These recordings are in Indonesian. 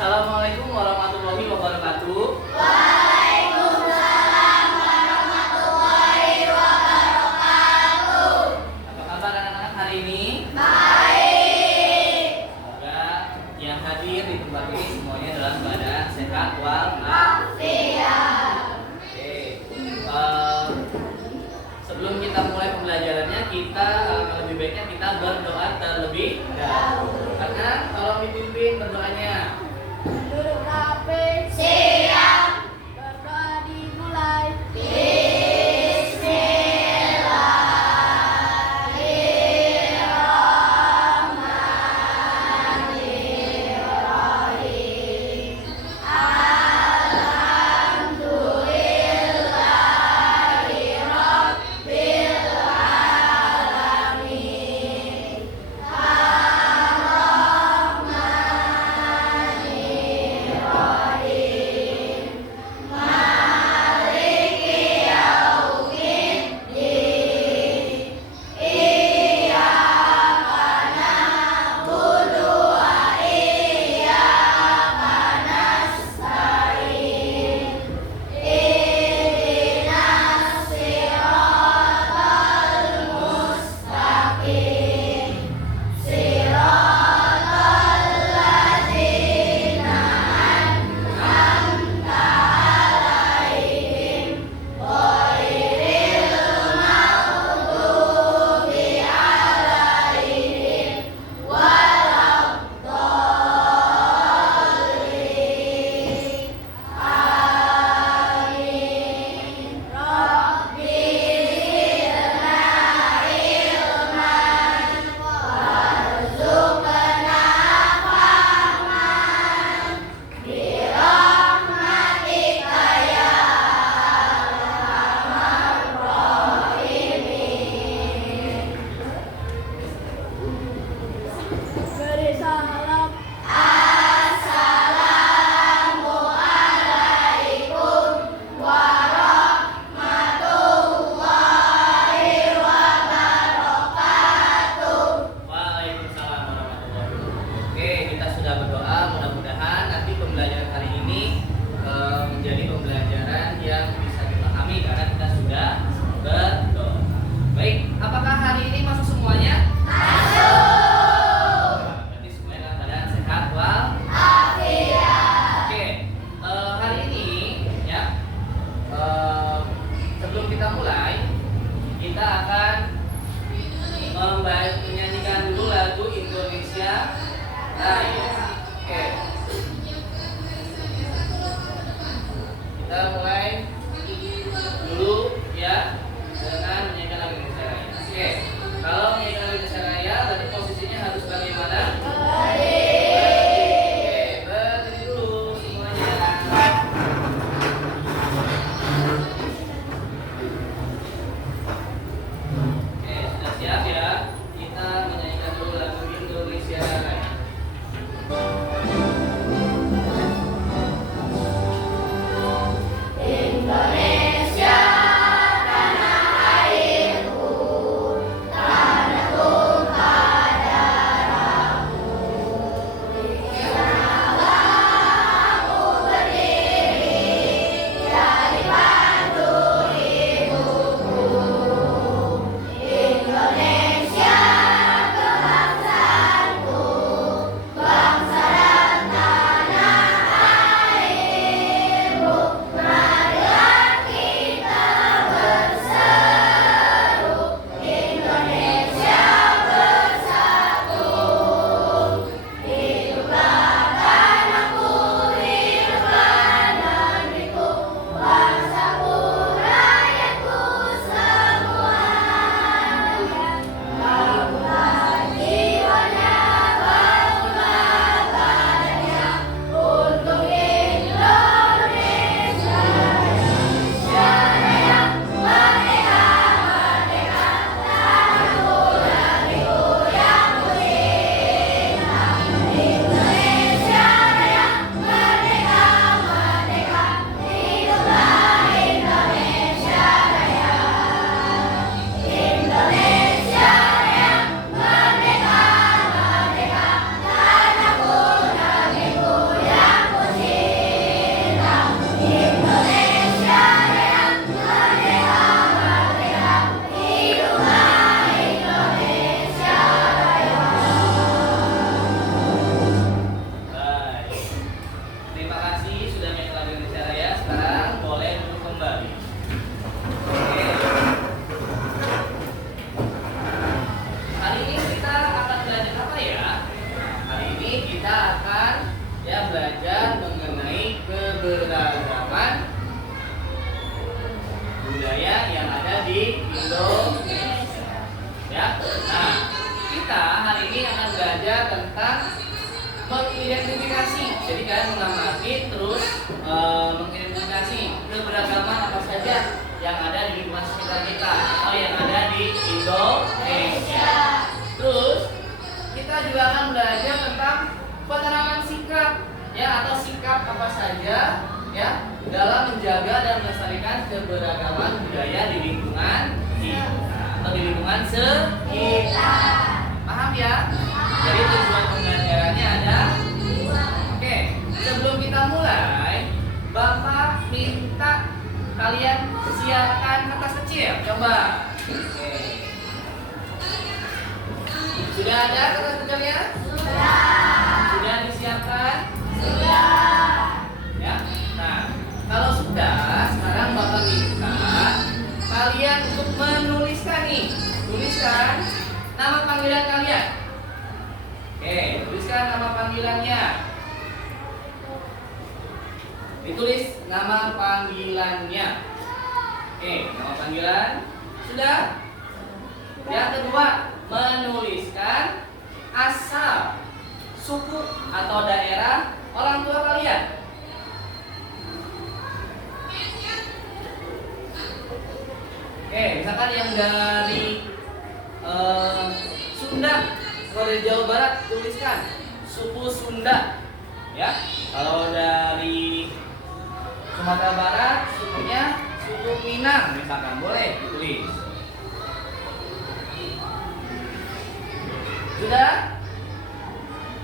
Assalamualaikum warahmatullahi wabarakatuh. Waalaikumsalam warahmatullahi wabarakatuh. Apa kabar anak-anak hari ini? Baik. Semoga yang hadir di tempat ini semuanya dalam keadaan sehat walafiat. Oke. Sebelum kita mulai pembelajarannya, kita lebih baiknya kita berdoa terlebih dahulu. Karena kalau dipimpin berdoanya. Duduk rapi. Siap. Berdoa dimulai. Bismillahirrahmanirrahim. Alhamdulillahi rabbil alamin. Ar-Rahmanirrahim. Maliki yaumiddin. Iyyaka na'budu wa iyyaka nasta'in. Ihdinas siratal mustaqim. Siratal ladzina an'amta 'alaihim ghairil maghdubi 'alaihim waladdallin. Amin. Rabbi zidna ilman warzuqna fahman birahmatika ya arhamar rahimin. Beri salam. Assalamualaikum warahmatullahi wabarakatuh. Waalaikumsalam warahmatullahi wabarakatuh. Oke, kita sudah berdoa. Mudah-mudahan nanti pembelajaran hari ini menjadi pembelajaran yang bisa dipahami karena kita sudah berdoa. Baik, apakah hari ini masuk semuanya? Berarti semuanya dalam keadaan sehat walafiat. Oke, hari ini ya sebelum kita mulai kita akan menyanyikan dulu lagu Indonesia Raya. Oke. Kita mulai dulu ya dengan menyanyikan lagu Indonesia Raya. Oke. Kalau menyanyikan lagu Indonesia Raya berarti posisinya harus bagaimana? Oke, berdiri dulu semuanya. Oke, sudah siap ya? Kita menyanyikan dulu lagu Indonesia Raya. tentang mengidentifikasi. Jadi kalian mengamati terus mengidentifikasi keberagaman apa saja yang ada di lingkungan sekitar kita atau yang ada di Indonesia. Terus kita juga akan belajar tentang penerapan sikap ya, atau sikap apa saja ya dalam menjaga dan melestarikan keberagaman budaya di lingkungan kita atau di lingkungan sekitar. Paham ya? Jadi tujuan pembelajarannya ada. Oke, sebelum kita mulai, Bapak minta kalian siapkan kertas kecil. Coba. Oke. Sudah ada kertas kecilnya? Sudah disiapkan? Ya. Nah, kalau sudah, sekarang Bapak minta kalian untuk menuliskan nih. Tuliskan nama panggilan kalian. Oke, tuliskan nama panggilannya. Ditulis nama panggilannya. Oke, nama panggilan sudah. Yang kedua, menuliskan asal, suku atau daerah orang tua kalian. Oke, misalkan yang dari Sunda, kalau dari Jawa Barat tuliskan suku Sunda, ya. Kalau dari Sumatera Barat sukunya suku Minang, misalkan boleh ditulis. Sudah?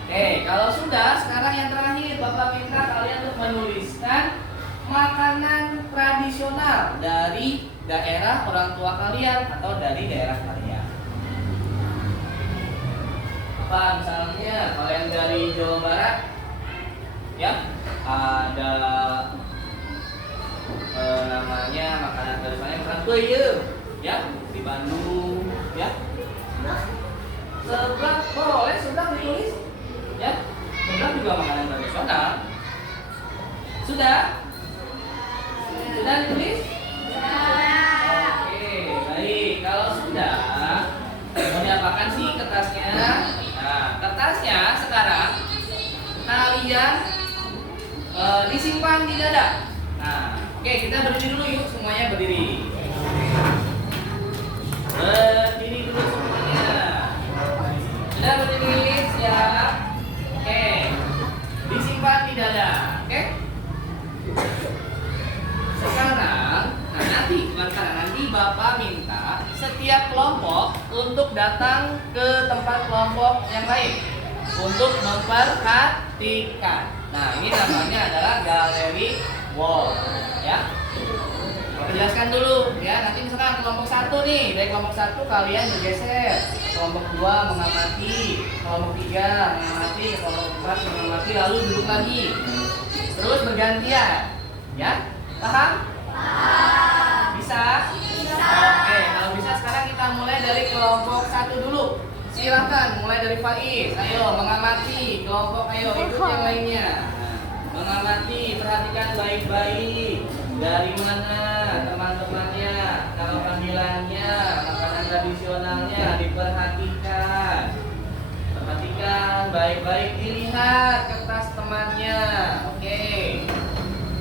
Oke, kalau sudah, sekarang yang terakhir Bapak minta kalian untuk menuliskan makanan tradisional dari daerah orang tua kalian atau dari daerah kalian. Apa misalnya kalau yang dari Jawa Barat ya ada namanya makanan tradisionalnya makan peyem ya di Bandung ya. Seblak boleh, seblak ditulis ya. Seblak juga makanan tradisional. Sudah? Sudah ditulis? Oke, baik. Kalau sudah, mau diapakan sih kertasnya? Nah, kertasnya sekarang kalian disimpan di dada. Nah, oke, kita berdiri dulu yuk, semuanya berdiri. Berdiri dulu semuanya. Sudah berdiri, siap? Oke, disimpan di dada. Oke? Sekarang, nah nanti Bapak minta setiap kelompok untuk datang ke tempat kelompok yang lain untuk memperhatikan. Nah, ini namanya adalah galeri wall, ya. Oke, jelaskan dulu, ya. Nanti misalkan kelompok 1 nih, dari kelompok 1 kalian bergeser, kelompok 2 mengamati, kelompok 3 mengamati, kelompok 4 mengamati, lalu duduk lagi, terus bergantian, ya. Paham? Bisa? Oke, kalau bisa sekarang kita mulai dari kelompok 1 dulu. Silakan mulai dari Faiz. Ayo mengamati kelompok, ayo ikut yang lainnya. Mengamati, perhatikan baik-baik. Dari mana teman-temannya, nama panggilannya, makanan tradisionalnya diperhatikan. Perhatikan baik-baik, dilihat kertas temannya. Oke.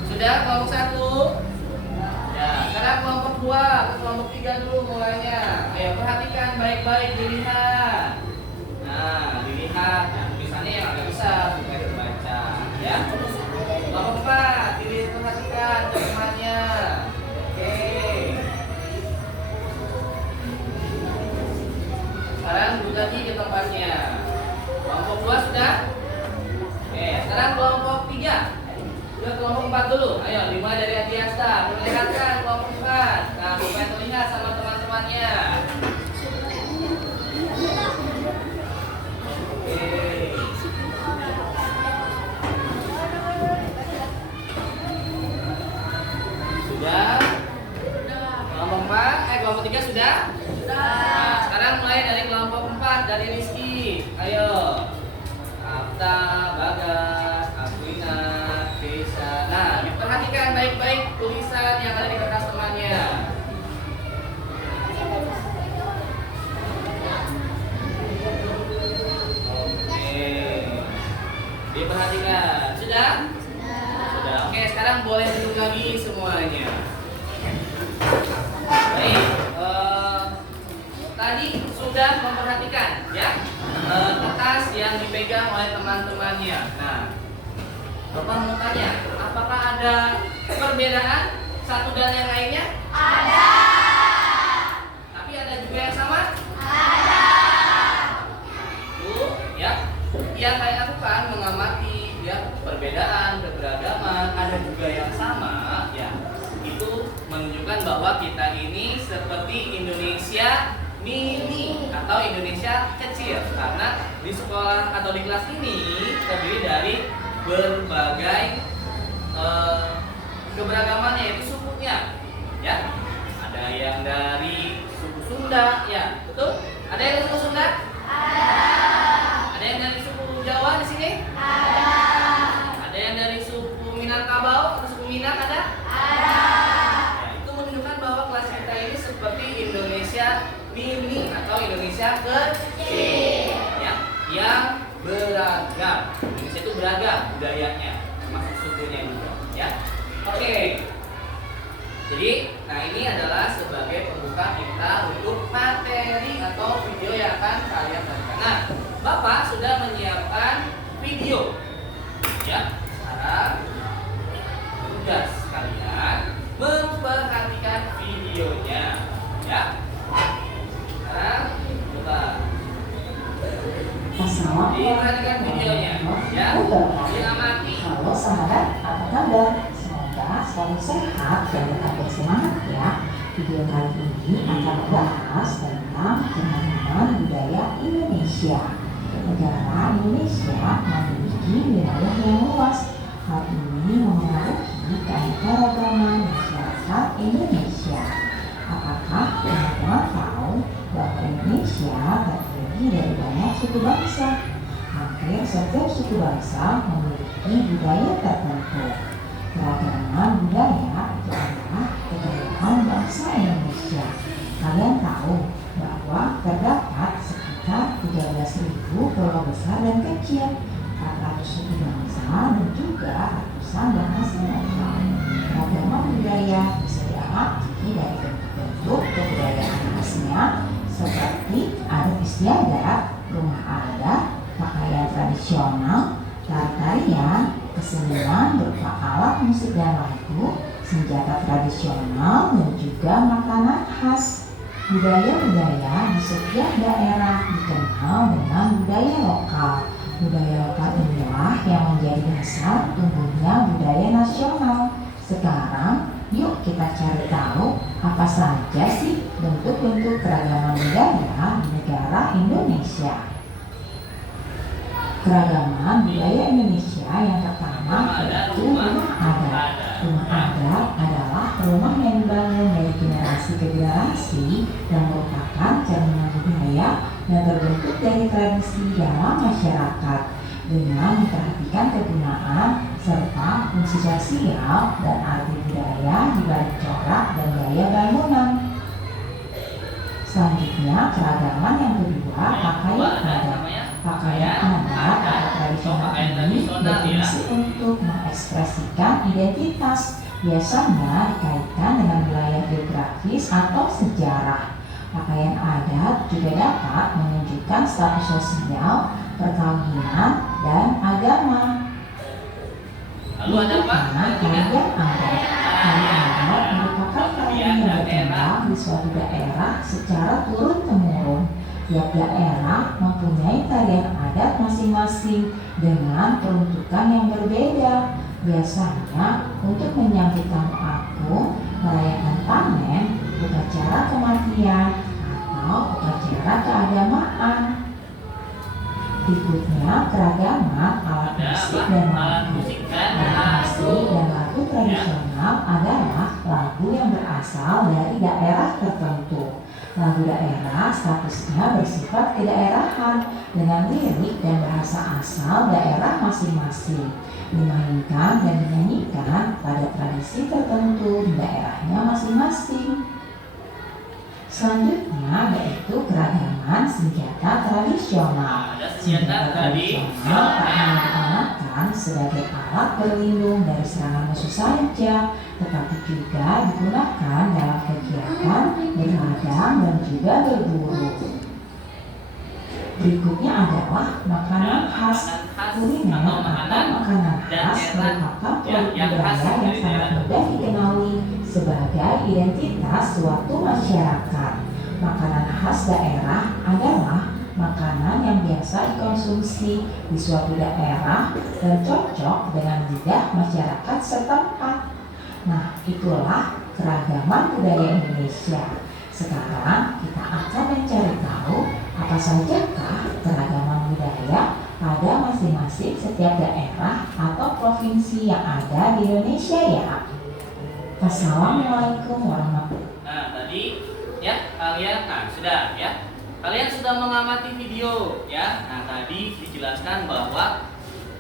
Sudah kelompok 1? Ya, sekarang kelompok 2 ke kelompok 3 dulu mulainya. Ayo perhatikan baik-baik, dilihat. Nah, dilihat. Nah, tulisannya yang agak besar supaya terbaca, ya. Kelompok 4, perhatikan temannya. Oke. Sekarang duduk lagi ke tempatnya. Kelompok 2 sudah? Oke, sekarang kelompok 3. Ke kelompok 4 dulu. Ayo, dimulai dari Adiasta. Perlihatkan kelompok 4. Nah, supaya terlihat sama teman-temannya. Oke. Sudah? Kelompok 4, kelompok 3 sudah? Nah, sekarang mulai dari kelompok 4 dari Rizky. Ayo. Afta, Bagas, Afrina, Desa. Nah, perhatikan baik-baik tulisan yang ada di kertas temannya. Diperhatikan. Sudah? Sudah. Oke, sekarang boleh duduk lagi semuanya. Baik. Tadi sudah memperhatikan ya kertas yang dipegang oleh teman-temannya. Nah, Bapak mau tanya, apakah ada perbedaan satu dan yang lainnya? Ada. Tapi ada juga yang sama? Ada. Tuh, ya. Yang saya lakukan mengamati ya perbedaan, keberagaman, ada juga yang sama, ya. Itu menunjukkan bahwa kita ini seperti Indonesia mini atau Indonesia kecil, karena di sekolah atau di kelas ini terdiri dari berbagai keberagaman, yaitu sukunya, ya. Ada yang dari suku Sunda, ya, betul? Ada yang dari suku Sunda? Ada. Ada yang dari suku Jawa di sini? Ada. Ada yang dari suku Minangkabau atau suku Minang ada? Ada. Ya, itu menunjukkan bahwa kelas kita ini seperti Indonesia mini atau Indonesia kecil, ya, yang beragam. Indonesia itu beragam budayanya, termasuk sukunya juga, ya. Oke. Jadi, nah ini adalah sebagai pembuka kita untuk materi atau video yang akan kalian tonton. Nah, Bapak sudah menyiapkan video, ya. Sekarang tugas kalian memperhatikan videonya, ya. Sekarang coba diperhatikan videonya, ya. Diamati. Halo sahabat, apa kabar? Semoga selalu sehat dan tetap bersemangat ya. Video kali ini akan membahas tentang keragaman budaya Indonesia. Negara Indonesia memiliki wilayah yang luas. Hal ini memengaruhi keanekaragaman masyarakat Indonesia. Apakah teman-teman tahu bahwa Indonesia terdiri dari banyak suku bangsa? Hampir setiap suku bangsa memiliki budaya tertentu. Keragaman budaya itu adalah kekayaan bangsa Indonesia. Kalian tahu bahwa terdapat sekitar 13.000 pulau besar dan kecil, 400 suku bangsa dan juga ratusan bahasa lokal. Keragaman budaya bisa diamati dari bentuk-bentuk kebudayaan khasnya seperti adat istiadat, rumah adat, pakaian tradisional, tarian, kesenian berupa alat musik dan lagu, senjata tradisional, dan juga makanan khas. Budaya-budaya di setiap daerah dikenal dengan budaya lokal. Budaya lokal inilah yang menjadi dasar tumbuhnya budaya nasional. Sekarang, yuk kita cari tahu apa saja sih bentuk-bentuk keragaman budaya di negara Indonesia. Keragaman budaya Indonesia yang pertama yaitu rumah adat. Rumah adat adalah rumah yang dibangun dari generasi ke generasi dan merupakan cerminan budaya yang terbentuk dari tradisi dalam masyarakat dengan memperhatikan kegunaan serta fungsi sosial dan arti budaya di balik corak dan gaya bangunan. Selanjutnya, keragaman yang kedua, pakaian adat. Pakaian adat atau tradisional ini berfungsi untuk mengekspresikan identitas, biasanya dikaitkan dengan wilayah geografis atau sejarah. Pakaian adat juga dapat menunjukkan status sosial, perkawinan, dan agama. Lalu ada apa? Tarian adat. Tarian adat merupakan tarian yang berkembang di suatu daerah secara turun-temurun. Tiap daerah mempunyai tarian adat masing-masing dengan peruntukan yang berbeda. Biasanya untuk menyambut tamu agung, merayakan panen, upacara kematian, atau upacara keagamaan. Berikutnya, keragaman alat musik dan lagu. Alat musik dan lagu tradisional adalah lagu yang berasal dari daerah tertentu. Lagu daerah statusnya bersifat kedaerahan dengan lirik dan bahasa asal daerah masing-masing, dimainkan dan dinyanyikan pada tradisi tertentu di daerahnya masing-masing. Selanjutnya yaitu keragaman senjata tradisional. Ada senjata tradisional tak hanya digunakan sebagai alat berlindung dari serangan musuh saja, tetapi juga digunakan dalam kegiatan berladang dan juga berburu. Berikutnya adalah makanan khas. Kuliner atau makanan khas merupakan produk budaya yang sangat mudah dikenali sebagai identitas suatu masyarakat. Makanan khas daerah adalah makanan yang biasa dikonsumsi di suatu daerah dan cocok dengan lidah masyarakat setempat. Nah, itulah keragaman budaya Indonesia. Sekarang kita akan mencari tahu apa sajakah keragaman budaya pada masing-masing setiap daerah atau provinsi yang ada di Indonesia ya. Assalamualaikum warahmatullahi wabarakatuh. Nah, tadi ya kalian sudah ya. Kalian sudah mengamati video ya. Nah, tadi dijelaskan bahwa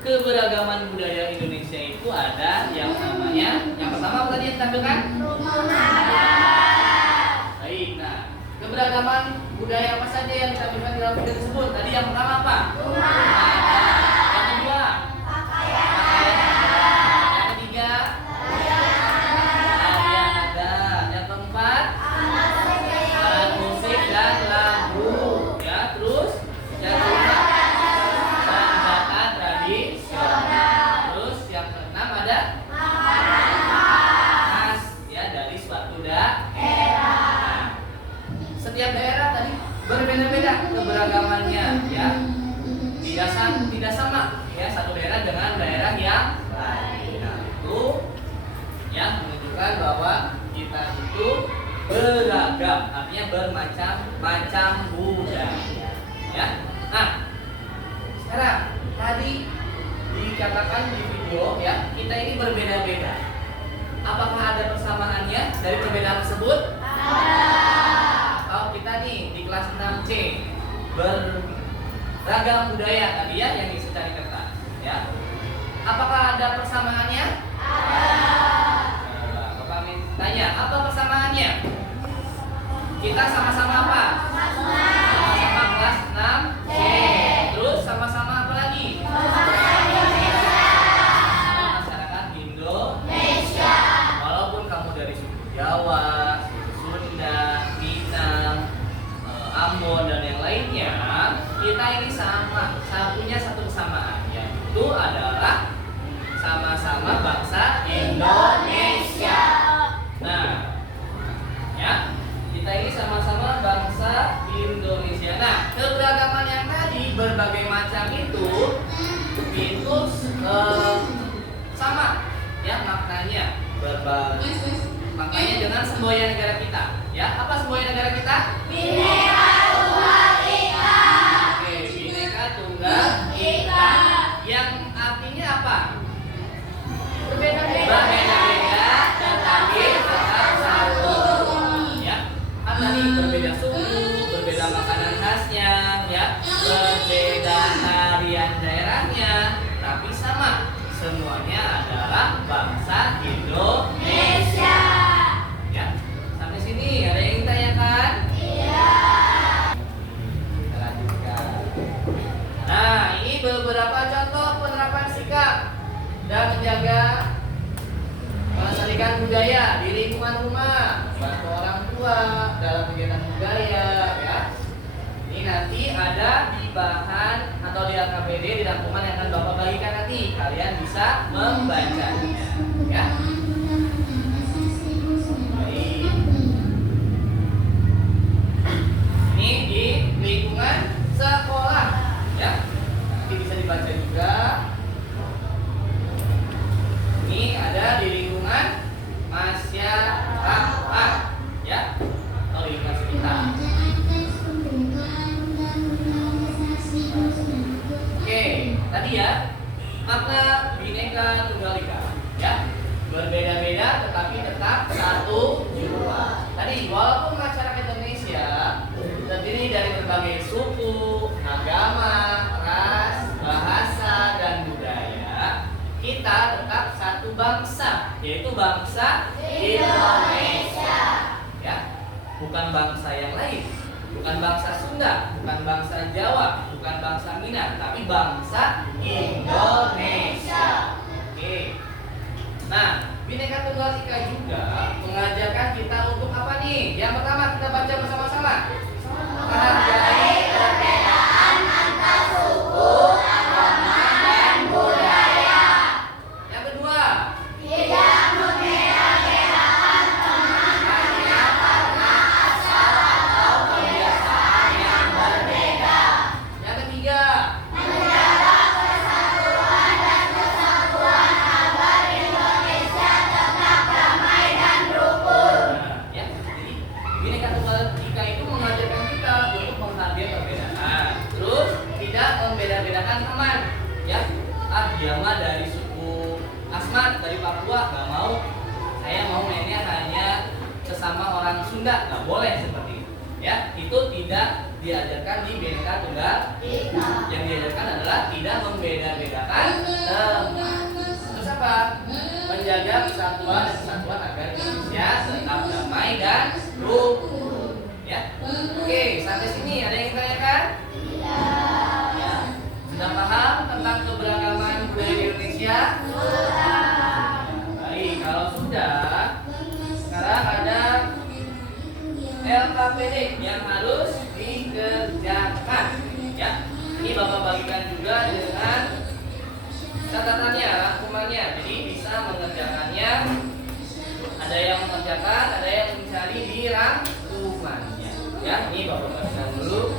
keberagaman budaya Indonesia itu ada yang namanya, yang pertama apa tadi yang ditampilkan? Baik, nah keberagaman budaya apa saja yang ditampilkan di dalam video tersebut? Tadi yang pertama apa? Yang kedua? Yang ketiga? Tarian adat. Yang keempat? Alat musik dan lagu. Ya, terus yang kelima? Senjata tradisional. Terus yang keenam ada? Khas ya dari suatu daerah. Setiap daerah tadi berbeda-beda keberagamannya ya. Tidak sama ya satu daerah dengan daerah yang lain. Nah, itu yang menunjukkan bahwa kita itu beragam, artinya bermacam-macam budaya ya. Nah, sekarang tadi dikatakan di video ya, kita ini berbeda-beda. Apakah ada persamaannya dari perbedaan tersebut? Kalau kita nih di kelas 6C beragam budaya tadi ya yang diisi cari kertas ya. Apakah ada persamaannya? Bapak tanya, apa persamaannya? Kita sama-sama apa? Sama-sama kelas 6C. Terus sama-sama apa lagi? Masyarakat Indonesia. Walaupun kamu dari suku Jawa, Sunda, Minang, Ambon dan yang lainnya, kita ini sama, punya satu kesamaan, yaitu adalah sama-sama bangsa Indonesia. Nah, ya, kita ini sama-sama bangsa Indonesia. Nah, keberagaman yang tadi berbagai macam itu sama, ya maknanya berbagai. Makanya dengan semboyan negara kita, ya apa semboyan negara kita? Bhinneka Tunggal Ika. Oke, Bhinneka Tunggal Ika. Yang artinya apa? Berbeda-beda, tetapi tetap satu. Ya, kan tadi berbeda suku, berbeda makanan khasnya, ya, berbeda tarian daerahnya, tapi sama. Semuanya adalah bangsa Indonesia. Ya, sampai sini ada yang ingin tanyakan? Iya. Kita lanjutkan. Nah, ini beberapa contoh penerapan sikap dan menjaga melestarikan budaya di lingkungan rumah, bantu orang tua dalam kegiatan budaya, ya. Ini nanti ada di bahan atau di LKPD, di rangkuman yang akan Bapak bagikan nanti. Kalian bisa membacanya, ya. Baik. Ini di lingkungan sekolah, ya. Nanti bisa dibaca juga. Ini ada di lingkungan masyarakat, ya, atau lingkungan sekitar. Oke, tadi ya makna Bhinneka Tunggal Ika, ya, berbeda-beda tetapi tetap satu jua. Tadi walaupun masyarakat Indonesia terdiri dari berbagai suku, agama, ras, bahasa dan budaya, kita tetap satu bangsa, yaitu bangsa Indonesia. Ya, bukan bangsa yang lain, bukan bangsa Sunda, bukan bangsa Jawa, bukan bangsa Minang, tapi bangsa Indonesia. Oke. Nah, Bhinneka Tunggal Ika juga mengajarkan kita untuk apa nih? Yang pertama kita baca bersama-sama. Menghargai perbedaan antar suku, agama, dan budaya. Yang kedua, Tidak membeda-bedakan teman hanya karena asal atau kebiasaan yang berbeda. Yang ketiga, menjaga persatuan dan kesatuan agar Indonesia tetap damai dan rukun. nah, ya, jadi Bhinneka Tunggal Ika itu mengajarkan kita untuk menghargai perbedaan. Terus tidak membeda-bedakan teman. Ya, dia mah dari suku Asmat dari Papua nggak mau. Saya mau mainnya hanya sesama orang Sunda, nggak boleh seperti itu. Ya, itu tidak diajarkan di Bhinneka Tunggal Ika. Yang diajarkan adalah tidak membeda-bedakan teman. Terus apa? Menjaga kesatuan dan kesatuan agar Indonesia tetap damai dan rukun. Ya, oke, sampai sini ada yang ditanyakan? Ya, sudah paham tentang keberagaman budaya di Indonesia? Baik, kalau sudah, sekarang ada LKPD yang harus dikerjakan. Ya, ini Bapak bagikan juga dengan catatannya, rangkumannya. Jadi bisa mengerjakannya. Ada yang mengerjakan, ada yang mencari di rangkumannya. Ya, ini Bapak bagikan dulu.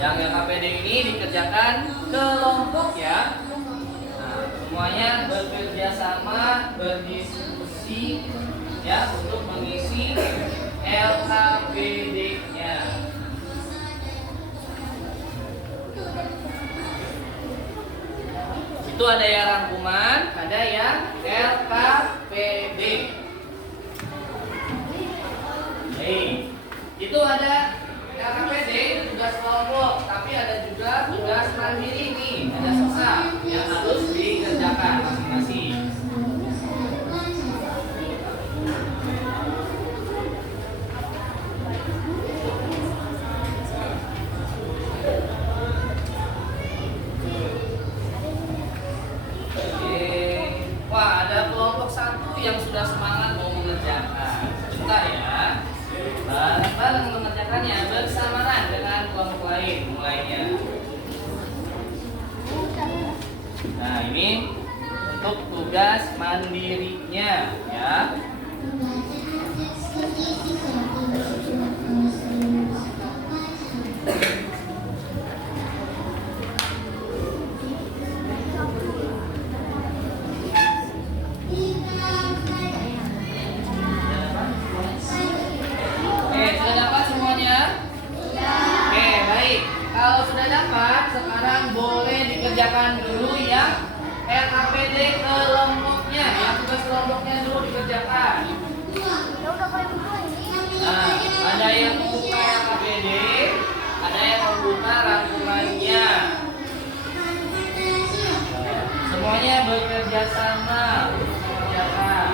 Yang LKPD ini dikerjakan kelompok ya. Nah, semuanya bekerja sama, berdiskusi ya untuk mengisi LKPD-nya. Itu ada yang rangkuman, ada yang LKPD. Itu ada LKPD itu tugas kelompok, tapi ada juga tugas mandiri nih, ada sisa yang harus dikerjakan masing-masing. Oke, wah ada kelompok satu yang sudah semangat mau mengerjakan. Bentar ya. Bareng-bareng mengerjakannya bersamaan dengan kelompok lain mulainya. Nah, ini untuk tugas mandirinya ya. Sudah dapat semuanya? Oke, baik. Kalau sudah dapat, sekarang boleh dikerjakan dulu yang LKPD kelompoknya, yang tugas kelompoknya dulu dikerjakan. Nah, ada yang membuka LKPD, ada yang membuka rangkumannya. Semuanya bekerja sama untuk mengerjakan.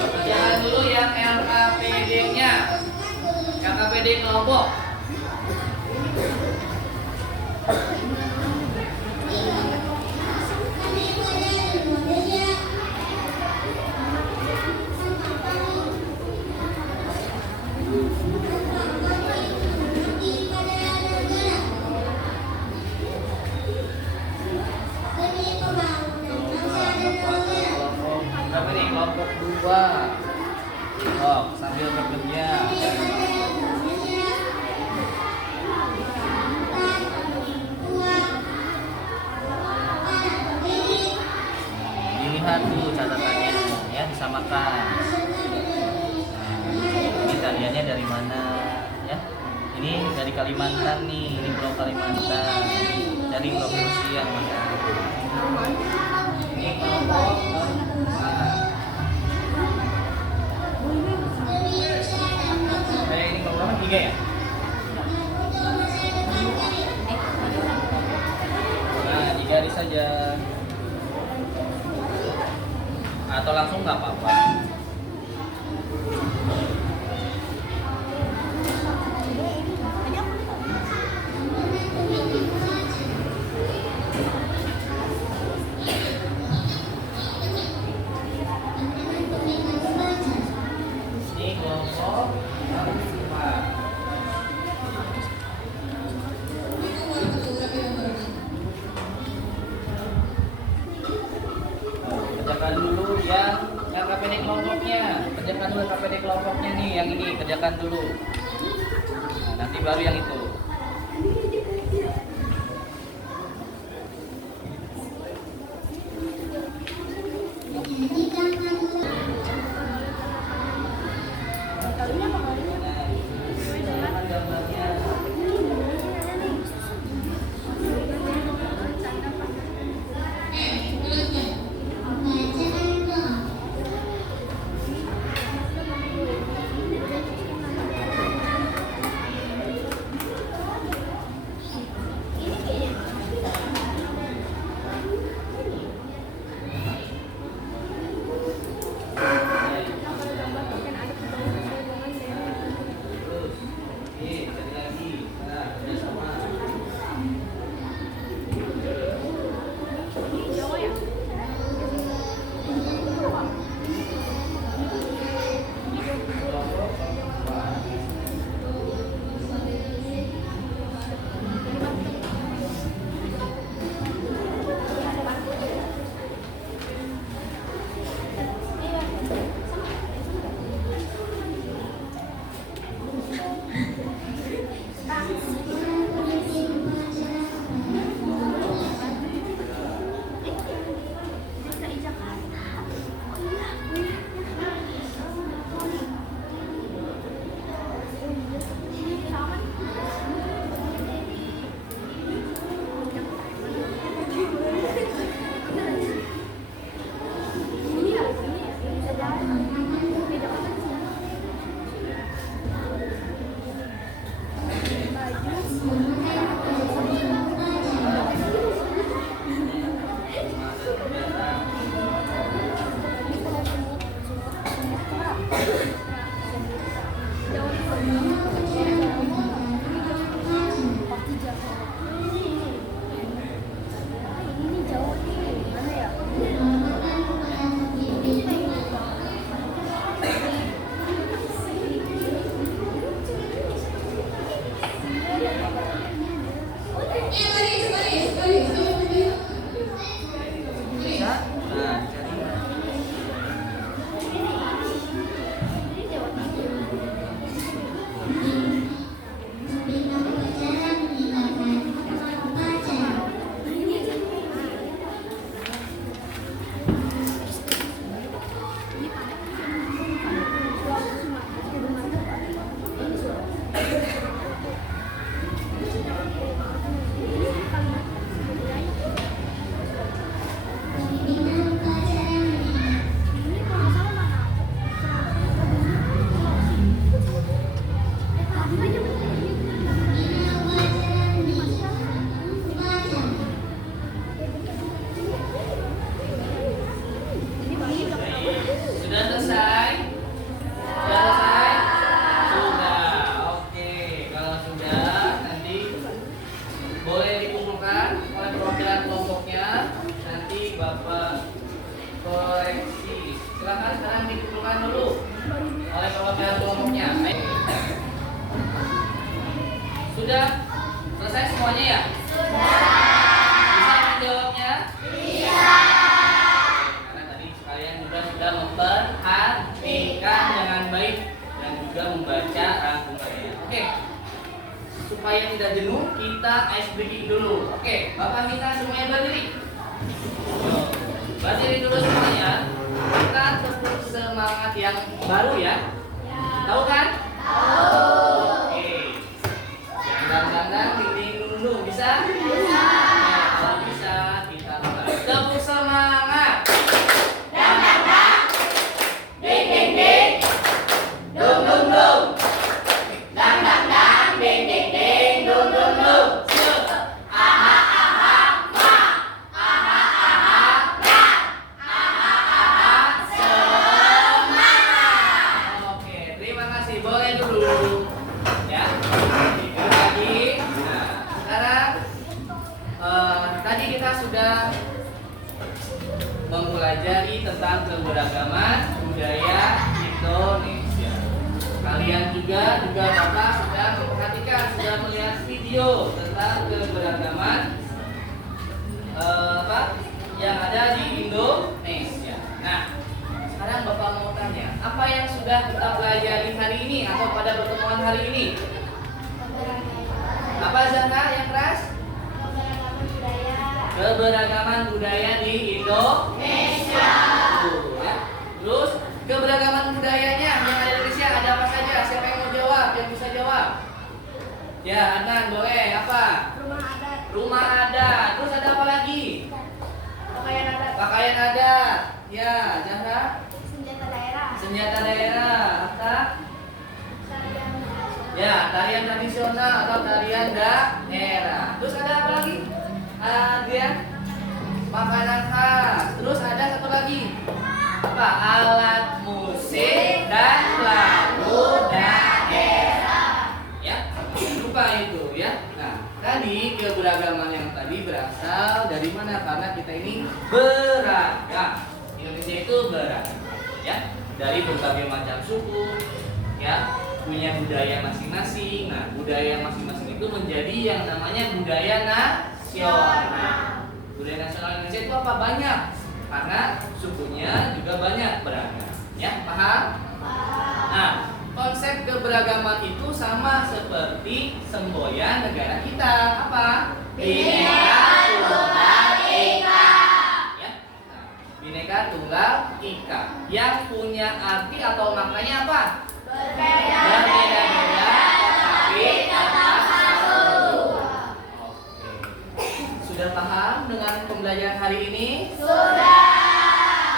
Kerjakan dulu yang LKPD-nya, LKPD kelompok. Berapa nih kelompok 2? Oh, sambil bekerja. Dilihat dulu catatannya, ya disamakan. Nah, ini kaliannya dari mana? Ya, ini dari Kalimantan nih, ini Pulau Kalimantan. Dari provinsi yang mana? Ini kelompok 4. Ini kelompok 3 ya? Nah, 3 di sana. saja. Atau langsung nggak apa-apa. Ini kelompok yang keempat. Kerjakan dulu yang KPD kelompoknya. Kerjakan dulu KPD kelompoknya nih, yang ini kerjakan dulu. Nah, nanti baru yang itu. Nah, gambarnya. Terus, cari lagi. Nah, kerjasama. Kelompok keempat. Bisa? Nah, cari. Sudah selesai? Sudah selesai? Sudah. Oke, kalau sudah nanti boleh dikumpulkan oleh perwakilan kelompoknya. Nanti Bapak koreksi. Silakan sekarang dikumpulkan dulu oleh perwakilan kelompoknya. Ayo. Sudah selesai semuanya ya? Bisa menjawabnya? Karena tadi kalian juga sudah memperhatikan dengan baik dan juga membaca rangkumannya. Oke. Supaya tidak jenuh, kita ice breaking dulu. Oke, Bapak minta semuanya berdiri. Berdiri dulu semuanya. Kita tepuk semangat yang baru ya. Tahu kan? Oke. Dang ding ding dung dung bisa? Bisa. Kalau bisa kita mulai. Tepuk semangat. Dang dang dang, ding ding ding, dung dung dung. Dang dang dang, ding ding ding, dung dung dung. Aha aha ma, aha kasih. Boleh dulu. Ya. Review lagi. Nah, sekarang tadi kita sudah mempelajari tentang keberagaman budaya Indonesia. Kalian juga Bapak sudah memperhatikan, sudah melihat video tentang keberagaman yang ada di Indonesia. Nah, sekarang Bapak mau tanya, apa yang sudah kita pelajari hari ini atau pada pertemuan hari ini? Apa Zahra yang keras? Keberagaman budaya di Indonesia. Ya. Terus keberagaman budayanya yang ada di Indonesia ada apa saja? Siapa yang mau jawab? Yang bisa jawab? Ya, Adnan boleh. Apa? Rumah adat. Rumah adat. Terus ada apa lagi? Pakaian adat. Pakaian adat. Ya, Zahra. Senjata daerah. Senjata daerah. Apa? Tarian. Ya, tarian tradisional atau tarian daerah. Terus ada apa lagi? Adrian? Makanan khas. Terus ada satu lagi. Apa? Alat musik dan lagu daerah. Ya, lupa itu ya. Nah, tadi keberagaman yang tadi berasal dari mana? Karena kita ini beragam. Indonesia itu beragam. Ya, dari berbagai macam suku. Ya, punya budaya masing-masing. Nah, budaya masing-masing itu menjadi yang namanya budaya nasional. Budaya nasional Indonesia itu apa? Banyak. Karena sukunya juga banyak beragam. Ya, paham? Nah, konsep keberagaman itu sama seperti semboyan negara kita. Apa? Bhinneka Tunggal Ika. Ya. Nah, Bhinneka Tunggal Ika. Yang punya arti atau maknanya apa? Berbeda-beda tetapi tetap satu. Oke. Sudah paham dengan pembelajaran hari ini? Sudah.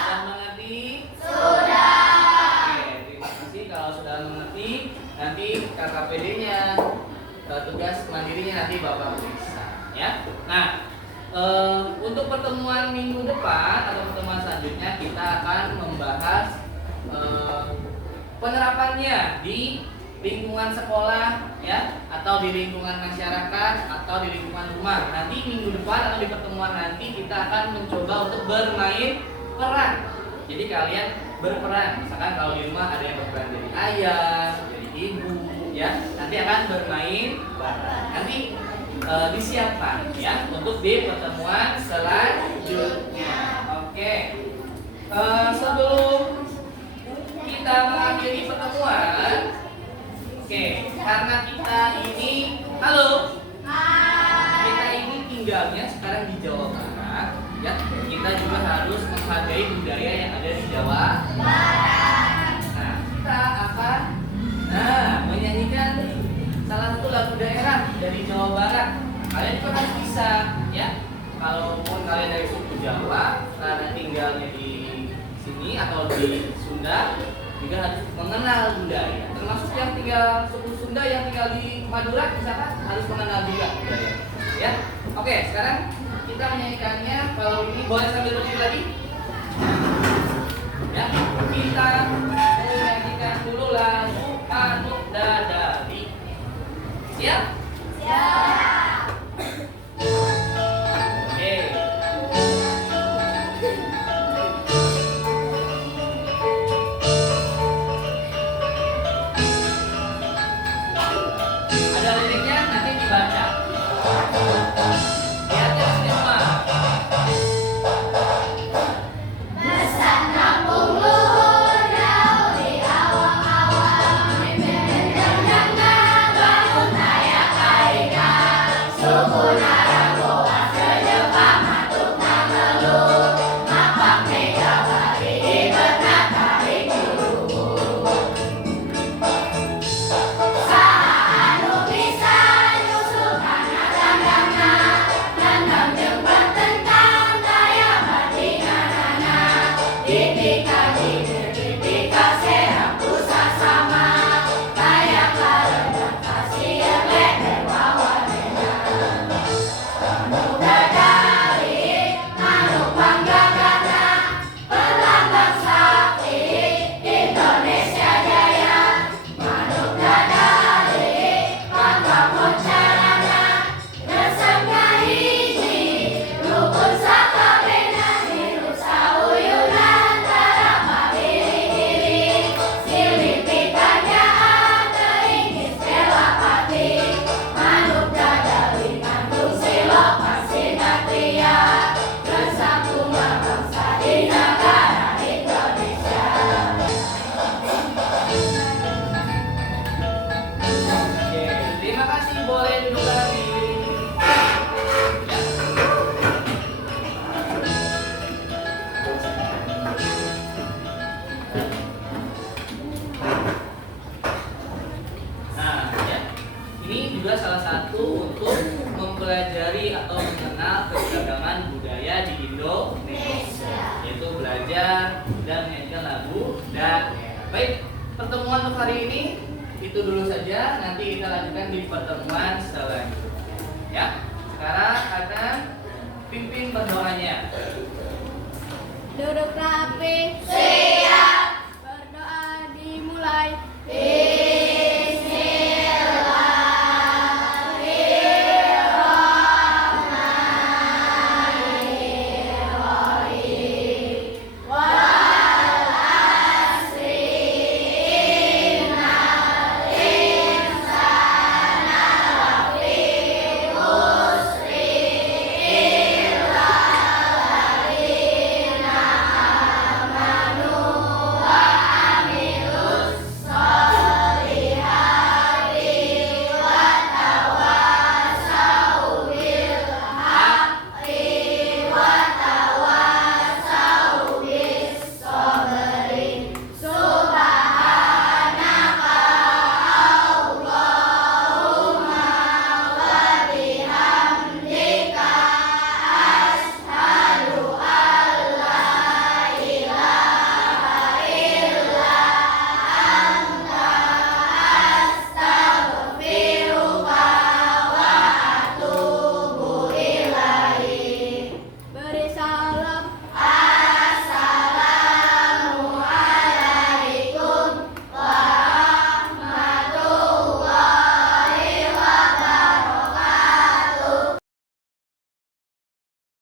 Sudah mengerti? Sudah. Oke, terima kasih kalau sudah mengerti. Nanti KKPD-nya, tugas mandirinya nanti Bapak periksa, ya. Nah, untuk pertemuan minggu depan atau pertemuan selanjutnya kita akan membahas penerapannya di lingkungan sekolah, ya, atau di lingkungan masyarakat atau di lingkungan rumah. Nanti minggu depan atau di pertemuan nanti kita akan mencoba untuk bermain peran. Jadi kalian berperan. Misalkan kalau di rumah ada yang berperan jadi ayah, jadi ibu, ya. Nanti akan bermain peran. Nanti disiapkan ya untuk di pertemuan selanjutnya. Oke. Sebelum kita mengakhiri pertemuan, oke, karena kita ini, halo, kita ini tinggalnya sekarang di Jawa Barat, ya. Kita juga harus menghargai budaya yang ada di Jawa Barat. Nah, kita akan menyanyikan salah satu lagu daerah dari Jawa Barat. Kalian juga harus bisa, ya. Kalaupun kalian dari suku Jawa, karena tinggalnya di sini atau di Sunda, juga harus mengenal budaya. Termasuk yang tinggal suku Sunda yang tinggal di Madura, misalkan harus mengenal juga budaya. Ya, oke. Sekarang kita menyanyikannya. Kalau ini boleh sambil berdiri lagi. Ya, kita menyanyikan dulu lagu Manuk Dadari. Siap? Siap. Oke. Ada liriknya nanti dibaca. Lihatnya semua. Pesan kampung luhur jauh di awang-awang, bangun kayak itu dulu saja, nanti kita lanjutkan di pertemuan selanjutnya. Ya, sekarang akan pimpin berdoanya. Duduk rapi. Siap. Berdoa dimulai.